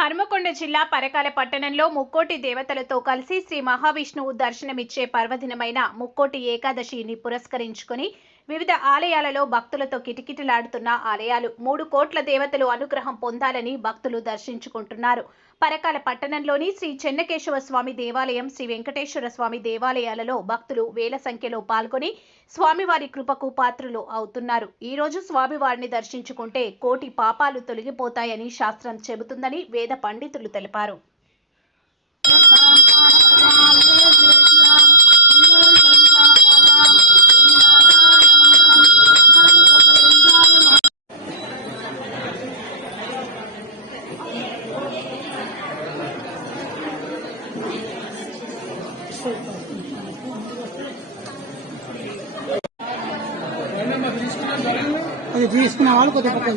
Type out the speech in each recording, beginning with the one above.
హనుమకొండ జిల్లా పరకాల పట్టణంలో ముక్కోటి దేవతలతో కలిసి శ్రీ మహావిష్ణువు దర్శనమిచ్చే పర్వదినమైన ముక్కోటి ఏకాదశిని పురస్కరించుకుని వివిధ ఆలయాలలో భక్తులతో కిటకిటలాడుతున్న ఆలయాలు 3 కోట్ల దేవతలు అనుగ్రహం పొందాలని భక్తులు దర్శించుకుంటున్నారు. పరకాల పట్టణంలోని శ్రీ చెన్నకేశవ స్వామి దేవాలయం, శ్రీ వెంకటేశ్వర స్వామి దేవాలయాలలో భక్తులు వేల సంఖ్యలో పాల్గొని స్వామివారి కృపకు పాత్రులు అవుతున్నారు. ఈ రోజు స్వామివారిని దర్శించుకుంటే కోటి పాపాలు తొలగిపోతాయని శాస్త్రం చెబుతుందని వేద పండితులు తెలిపారు. అది తీసుకున్న వాళ్ళు కొద్దిగా పక్కన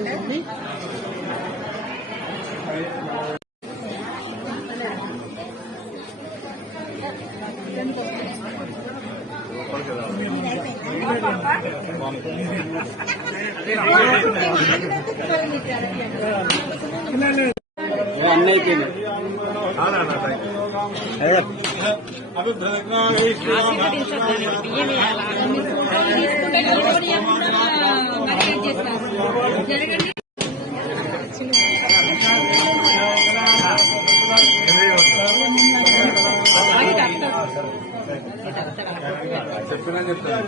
చెప్పినా చెప్తాను.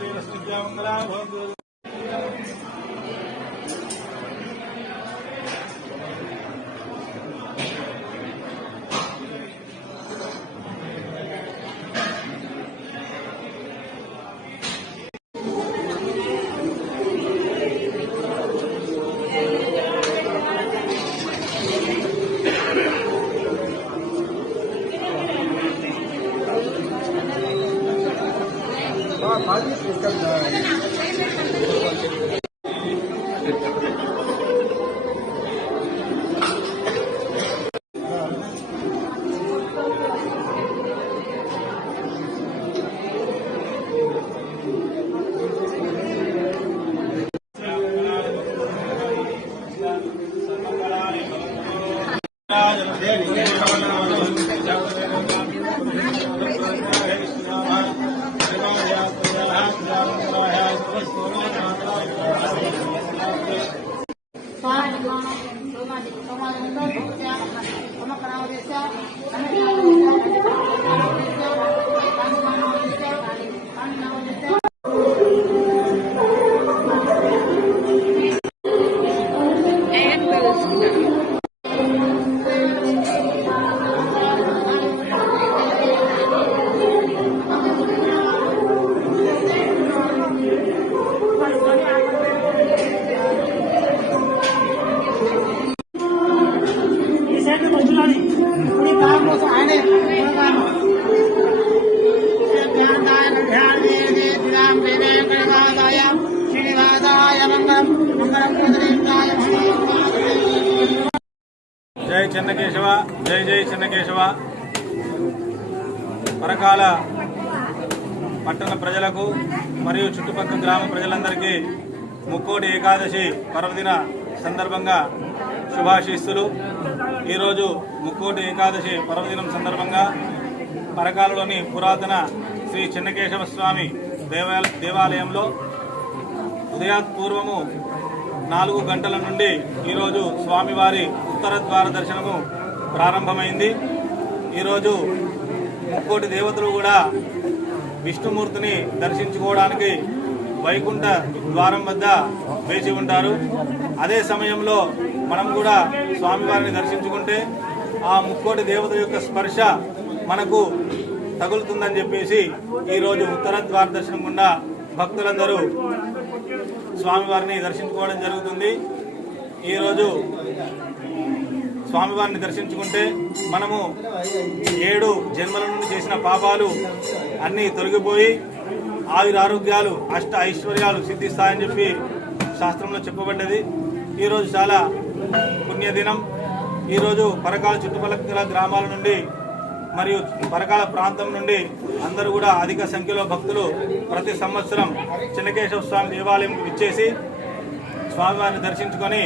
జై చెన్నకేశవ, జై జై చెన్నకేశవ. పరకాల పట్టణ ప్రజలకు మరియు చుట్టుపక్కల గ్రామ ప్రజలందరికీ ముక్కోటి ఏకాదశి పర్వదిన సందర్భంగా శుభాశీస్సులు. ఈరోజు ముక్కోటి ఏకాదశి పర్వదినం సందర్భంగా పరకాలలోని పురాతన శ్రీ చెన్నకేశవ స్వామి దేవాలయంలో ఉదయాత్పూర్వము 4 గంటల నుండి ఈరోజు స్వామివారి ఉత్తర ద్వార దర్శనము ప్రారంభమైంది. ఈరోజు ముక్కోటి దేవతలు కూడా విష్ణుమూర్తిని దర్శించుకోవడానికి వైకుంఠ ద్వారం వద్ద వేచి ఉంటారు. అదే సమయంలో మనం కూడా స్వామివారిని దర్శించుకుంటే ఆ ముక్కోటి దేవత యొక్క స్పర్శ మనకు తగులుతుందని చెప్పేసి ఈరోజు ఉత్తర ద్వార దర్శనం గుండా భక్తులందరూ స్వామివారిని దర్శించుకోవడం జరుగుతుంది. ఈరోజు స్వామివారిని దర్శించుకుంటే మనము 7 జన్మల నుండి చేసిన పాపాలు అన్నీ తొలగిపోయి ఆయురారోగ్యాలు, అష్ట ఐశ్వర్యాలు సిద్ధిస్తాయని చెప్పి శాస్త్రంలో చెప్పబడ్డది. ఈరోజు చాలా పుణ్యదినం. ఈరోజు పరకాల చుట్టుపక్కల గ్రామాల నుండి మరియు పరకాల ప్రాంతం నుండి అందరూ కూడా అధిక సంఖ్యలో భక్తులు ప్రతి సంవత్సరం చెన్నకేశవ స్వామి దేవాలయంకు విచ్చేసి స్వామివారిని దర్శించుకొని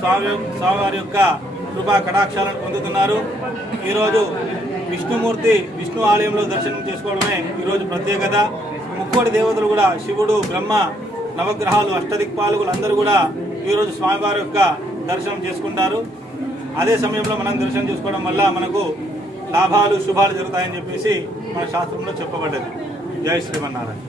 స్వామివారి యొక్క కృపా కటాక్షాలను పొందుతున్నారు. ఈరోజు విష్ణుమూర్తి విష్ణు ఆలయంలో దర్శనం చేసుకోవడమే ఈరోజు ప్రత్యేకత. ముక్కోటి దేవతలు కూడా శివుడు, బ్రహ్మ, నవగ్రహాలు, అష్టదిక్పాలకులు అందరూ కూడా ఈరోజు స్వామివారి యొక్క దర్శనం చేసుకుంటారు. అదే సమయంలో మనం దర్శనం చేసుకోవడం వల్ల మనకు లాభాలు, శుభాలు జరుగుతాయని చెప్పేసి మన శాస్త్రంలో చెప్పబడ్డది. జై శ్రీమన్నారాయణ.